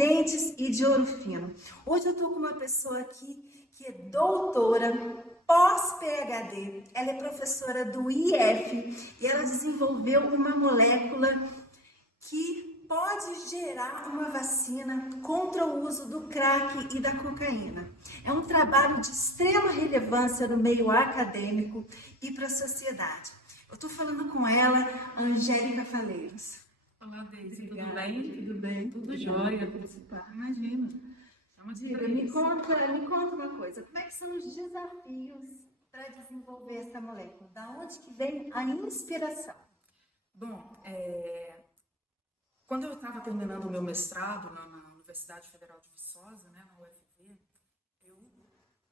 sorridentes e de ouro fino. Hoje eu estou com uma pessoa aqui que é doutora, pós-PhD. Ela é professora do IF e ela desenvolveu uma molécula que pode gerar uma vacina contra o uso do crack e da cocaína. É um trabalho de extrema relevância no meio acadêmico e para a sociedade. Eu estou falando com ela, Angélica Faleiros. Olá, Deise, tudo bem? Tudo bem, tudo jóia, participar. Imagina. Me conta uma coisa, como é que são os desafios para desenvolver essa molécula? Da onde que vem a inspiração? Bom, quando eu estava terminando o meu mestrado na Universidade Federal de Viçosa, né, na UFV, eu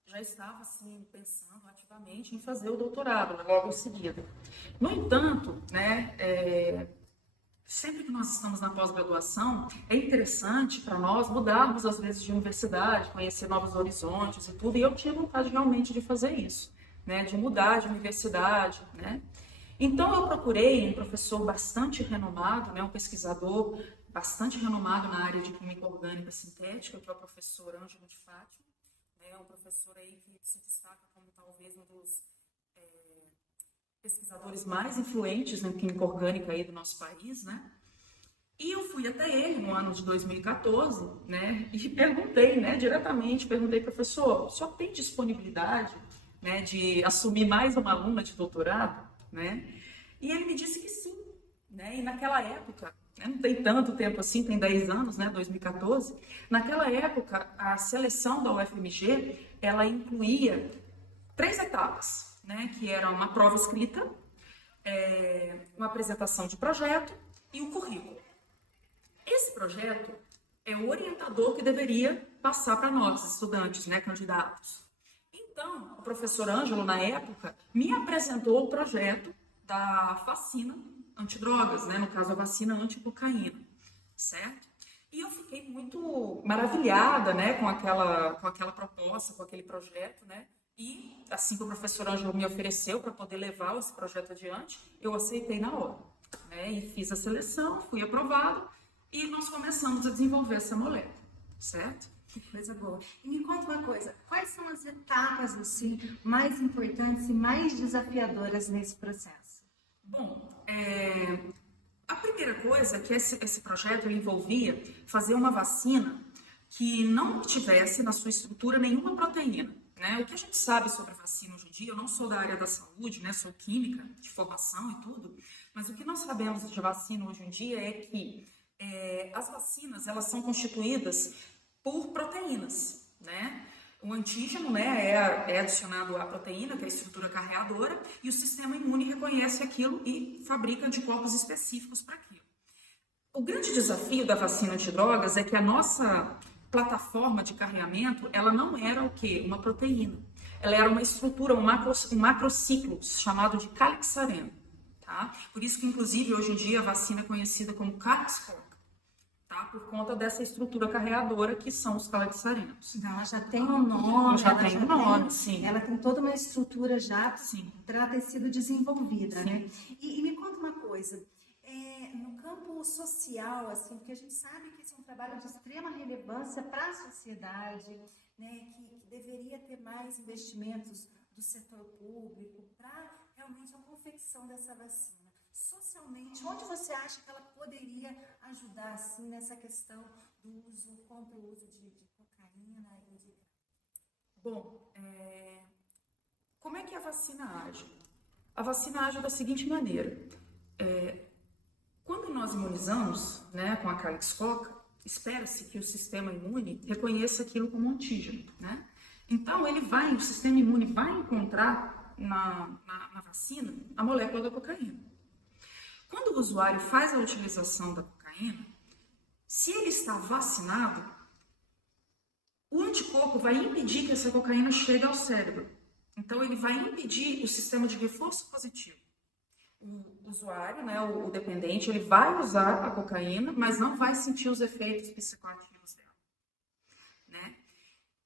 já estava assim, pensando ativamente em fazer o doutorado, né, logo em seguida. No entanto, né, sempre que nós estamos na pós-graduação, é interessante para nós mudarmos, às vezes, de universidade, conhecer novos horizontes e tudo, e eu tinha vontade realmente de fazer isso, né, de mudar de universidade, né. Então, eu procurei um professor bastante renomado, né, um pesquisador bastante renomado na área de química orgânica sintética, que é o professor Ângelo de Fátima, né, um professor aí que se destaca como talvez um dos pesquisadores mais influentes na química orgânica aí do nosso país, né? E eu fui até ele no ano de 2014, né? E perguntei, né, diretamente, professor, o senhor tem disponibilidade, né, de assumir mais uma aluna de doutorado, né? E ele me disse que sim, né? E naquela época, né, não tem tanto tempo assim, tem 10 anos, né, 2014, naquela época a seleção da UFMG, ela incluía 3 etapas, né, que era uma prova escrita, uma apresentação de projeto e um currículo. Esse projeto é o orientador que deveria passar para nós, estudantes, né, candidatos. Então, o professor Ângelo, na época, me apresentou o projeto da vacina antidrogas, né, no caso a vacina anticocaína, certo? E eu fiquei muito maravilhada, né, com aquela proposta, com aquele projeto, né? E assim que o professor Ângelo me ofereceu para poder levar esse projeto adiante, eu aceitei na hora, né? E fiz a seleção, fui aprovado e nós começamos a desenvolver essa molécula, certo? Que coisa boa. E me conta uma coisa, quais são as etapas assim mais importantes e mais desafiadoras nesse processo? Bom, a primeira coisa é que esse projeto envolvia fazer uma vacina que não tivesse na sua estrutura nenhuma proteína. Né? O que a gente sabe sobre a vacina hoje em dia, eu não sou da área da saúde, né? Sou química, de formação e tudo, mas o que nós sabemos de vacina hoje em dia é que as vacinas, elas são constituídas por proteínas, né? O antígeno, né, é adicionado à proteína, que é a estrutura carreadora, e o sistema imune reconhece aquilo e fabrica anticorpos específicos para aquilo. O grande desafio da vacina antidrogas é que a nossa plataforma de carreamento, ela não era o quê? Uma proteína. Ela era uma estrutura, um macrociclo chamado de calixareno, tá? Por isso que, inclusive, hoje em dia a vacina é conhecida como Calix-Coca, tá? Por conta dessa estrutura carreadora que são os calixarenos. Então, ela já tem um nome. Sim. Ela tem toda uma estrutura já para ter sido desenvolvida, sim. Né? E me conta uma coisa, no campo social, assim, porque a gente sabe que esse é um trabalho de extrema relevância para a sociedade, né, que deveria ter mais investimentos do setor público para realmente a confecção dessa vacina. Socialmente, onde você acha que ela poderia ajudar, assim, nessa questão do uso, contra o uso de cocaína e de... Bom, como é que a vacina age? A vacina age da seguinte maneira. Quando nós imunizamos, né, com a Calix-Coca, espera-se que o sistema imune reconheça aquilo como antígeno, né? Então, o sistema imune vai encontrar na vacina a molécula da cocaína. Quando o usuário faz a utilização da cocaína, se ele está vacinado, o anticorpo vai impedir que essa cocaína chegue ao cérebro. Então, ele vai impedir o sistema de reforço positivo. O usuário, né, o dependente, ele vai usar a cocaína, mas não vai sentir os efeitos psicoativos dela. Né?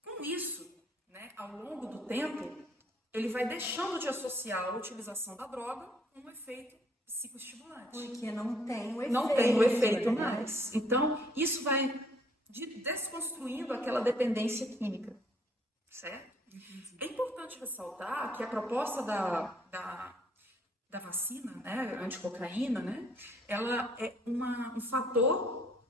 Com isso, né, ao longo do tempo, ele vai deixando de associar a utilização da droga com um efeito psicoestimulante. Porque não tem o efeito. Não tem o efeito mais. Então, isso vai desconstruindo aquela dependência química, certo? É importante ressaltar que a proposta da vacina, né, anticocaína, né, ela é um fator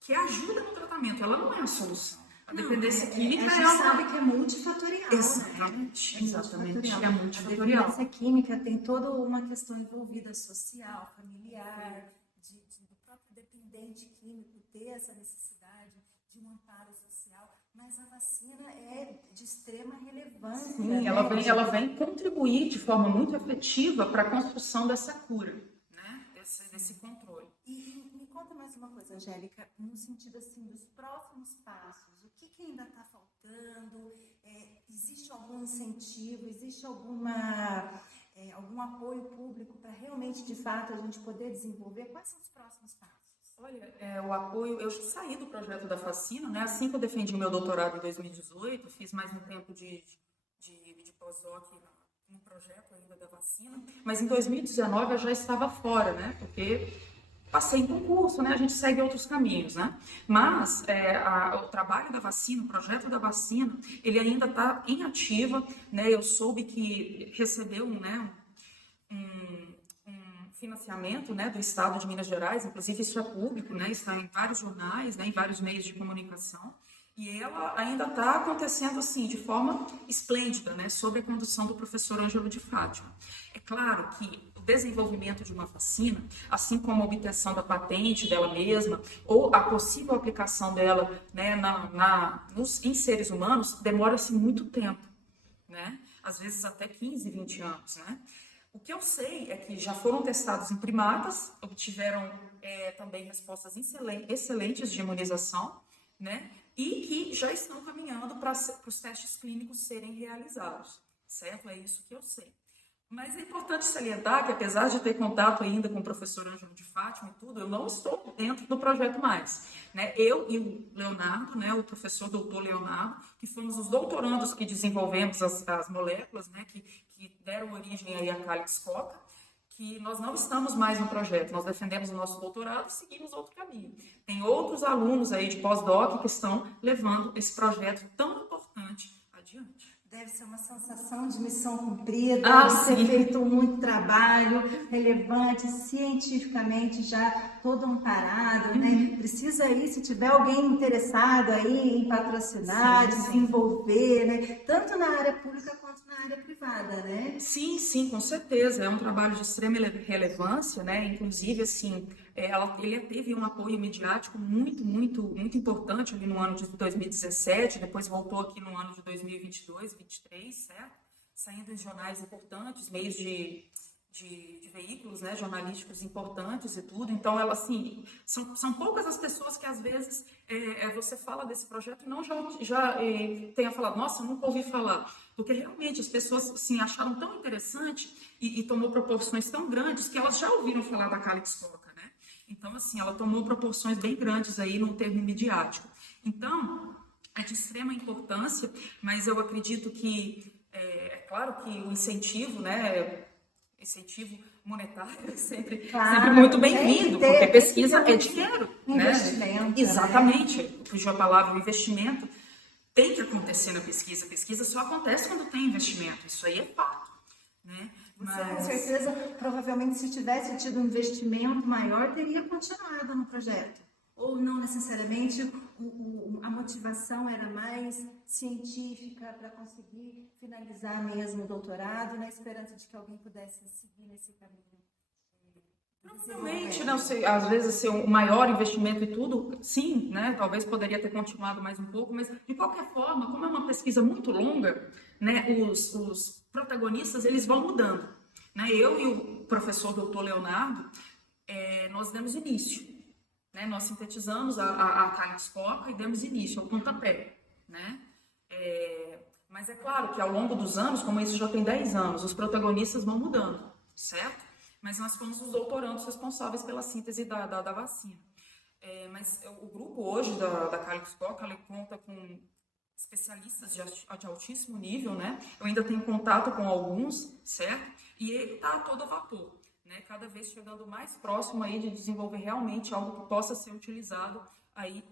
que ajuda no tratamento, ela não é a solução. A dependência química a gente sabe que é multifatorial. Exatamente, exatamente. É A multifatorial. dependência química tem toda uma questão envolvida social, familiar, do próprio dependente químico ter essa necessidade de um amparo social, mas a vacina é de extrema relevância. Sim, né? ela vem contribuir de forma muito efetiva para a construção dessa cura, né? Desse controle. E me conta mais uma coisa, Angélica, no sentido assim dos próximos passos, o que ainda está faltando? Existe algum incentivo, existe algum apoio público para realmente, de fato, a gente poder desenvolver? Quais são os próximos passos? Olha, o apoio, eu saí do projeto da vacina, né? Assim que eu defendi o meu doutorado em 2018, fiz mais um tempo de pós-doc no projeto ainda da vacina, mas em 2019 eu já estava fora, né? Porque passei em concurso, né? A gente segue outros caminhos, né? Mas o trabalho da vacina, o projeto da vacina, ele ainda está em ativa, né? Eu soube que recebeu um financiamento, né, do Estado de Minas Gerais, inclusive isso é público, né? Está em vários jornais, né? Em vários meios de comunicação. E ela ainda está acontecendo assim, de forma esplêndida, né? Sob a condução do professor Ângelo de Fátima. É claro que o desenvolvimento de uma vacina, assim como a obtenção da patente dela mesma, ou a possível aplicação dela, né, em seres humanos, demora-se muito tempo, né? Às vezes até 15, 20 anos, né? O que eu sei é que já foram testados em primatas, obtiveram também respostas excelentes de imunização, né? E que já estão caminhando para os testes clínicos serem realizados, certo? É isso que eu sei. Mas é importante salientar que, apesar de ter contato ainda com o professor Ângelo de Fátima e tudo, eu não estou dentro do projeto mais, né? Eu e o Leonardo, né, o professor doutor Leonardo, que fomos os doutorandos que desenvolvemos as moléculas, né, que deram origem aí à Calyx Coca, que nós não estamos mais no projeto, nós defendemos o nosso doutorado e seguimos outro caminho. Tem outros alunos aí de pós-doc que estão levando esse projeto tão importante adiante. Deve ser uma sensação de missão cumprida, deve ser feito muito trabalho relevante, cientificamente já todo amparado, né? Precisa aí, se tiver alguém interessado aí em patrocinar, desenvolver, né? Tanto na área pública quanto na área privada, né? Sim, com certeza. É um trabalho de extrema relevância, né? Inclusive, assim, ele teve um apoio midiático muito importante ali no ano de 2017, depois voltou aqui no ano de 2022, 2023, certo? Saindo em jornais importantes, meios de veículos, né, jornalísticos importantes e tudo. Então, ela, assim, são poucas as pessoas que, às vezes, você fala desse projeto e não já tenha falado, nossa, nunca ouvi falar. Porque, realmente, as pessoas, assim, acharam tão interessante e tomou proporções tão grandes que elas já ouviram falar da Calyx Coca, né? Então, assim, ela tomou proporções bem grandes aí no termo midiático. Então, é de extrema importância, mas eu acredito que, claro que o incentivo, né, incentivo monetário é sempre muito bem-vindo, porque pesquisa é dinheiro, né? Exatamente, fugiu a palavra, o investimento tem que acontecer na pesquisa. A pesquisa só acontece quando tem investimento, isso aí é fato, né? Você, com certeza, provavelmente, se tivesse tido um investimento maior, teria continuado no projeto. Ou não necessariamente, a motivação era mais científica para conseguir finalizar mesmo o doutorado, na esperança de que alguém pudesse seguir nesse caminho. Provavelmente, não sei, às vezes ser um maior investimento e tudo, sim, né? Talvez poderia ter continuado mais um pouco, mas de qualquer forma, como é uma pesquisa muito longa, né? Os protagonistas eles vão mudando, né? Eu e o professor doutor Leonardo, nós demos início, né? Nós sintetizamos a Calyx Coca e demos início ao pontapé, né? Mas é claro que ao longo dos anos, como isso já tem 10 anos, os protagonistas vão mudando, certo? Mas nós fomos os doutorandos responsáveis pela síntese da vacina. Mas o grupo hoje da Calyx Coca, ele conta com especialistas de altíssimo nível, né? Eu ainda tenho contato com alguns, certo? E ele está a todo vapor, né? Cada vez chegando mais próximo aí de desenvolver realmente algo que possa ser utilizado aí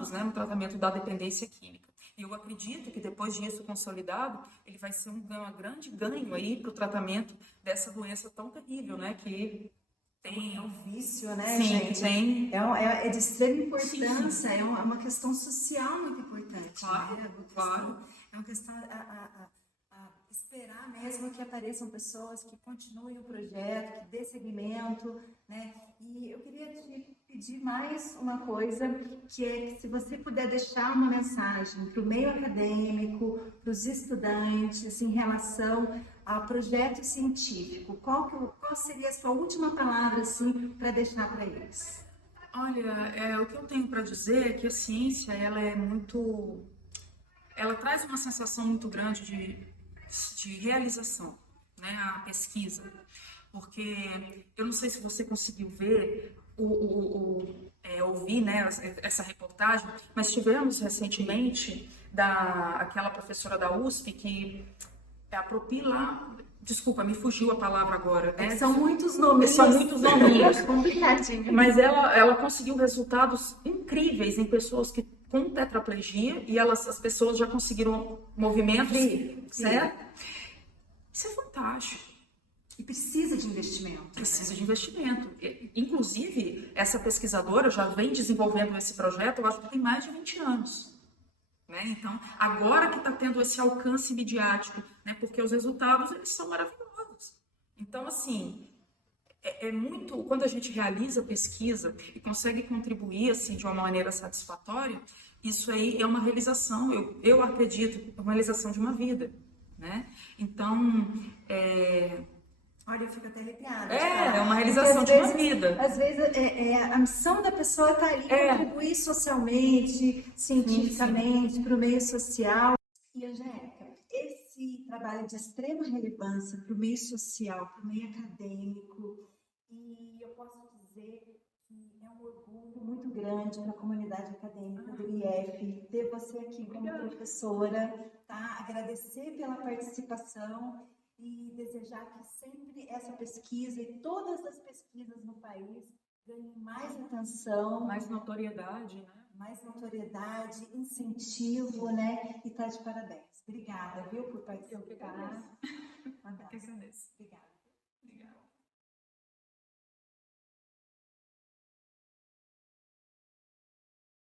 anos, né, no tratamento da dependência química. E eu acredito que depois disso consolidado, ele vai ser um grande ganho aí para o tratamento dessa doença tão terrível, né, que tem... É um vício, né, Sim, gente? tem... É de extrema importância, Sim. é uma questão social muito importante, Claro, né? claro. É uma questão a esperar mesmo que apareçam pessoas que continuem o projeto, que dê seguimento, né? E eu queria te pedir mais uma coisa, que é que se você puder deixar uma mensagem para o meio acadêmico, para os estudantes, em relação a projeto científico, qual seria a sua última palavra, assim, para deixar para eles? Olha, o que eu tenho para dizer é que a ciência, ela traz uma sensação muito grande de realização, né, a pesquisa, porque eu não sei se você conseguiu ver, ouvir, né, essa reportagem, mas tivemos recentemente aquela professora da USP que é a Propila, desculpa, me fugiu a palavra agora, né? São muitos nomes. São muitos nomes. Complicadinho. Mas ela conseguiu resultados incríveis em pessoas que com tetraplegia e as pessoas já conseguiram movimentos, certo? Isso é fantástico. E precisa de investimento. Precisa de investimento. Inclusive, essa pesquisadora já vem desenvolvendo esse projeto, eu acho que tem mais de 20 anos. Né? Então, agora que está tendo esse alcance midiático, né? Porque os resultados, eles são maravilhosos. Então, assim, muito... Quando a gente realiza pesquisa e consegue contribuir, assim, de uma maneira satisfatória, isso aí é uma realização, eu acredito, é uma realização de uma vida, né? Então, Olha, eu fico até arrepiada. é uma realização de uma vida. Às vezes, a missão da pessoa está ali, contribuir socialmente, cientificamente, para o meio social. E, Angélica, esse trabalho de extrema relevância para o meio social, para o meio acadêmico, e eu posso dizer que é um orgulho muito grande para a comunidade acadêmica do IF ter você aqui como professora, tá? Agradecer pela participação e desejar que sempre essa pesquisa e todas as pesquisas no país ganhem mais atenção, mais notoriedade, né? Mais notoriedade, incentivo, né? E tá de parabéns. Obrigada, viu, por participar. Eu que agradeço. Obrigada.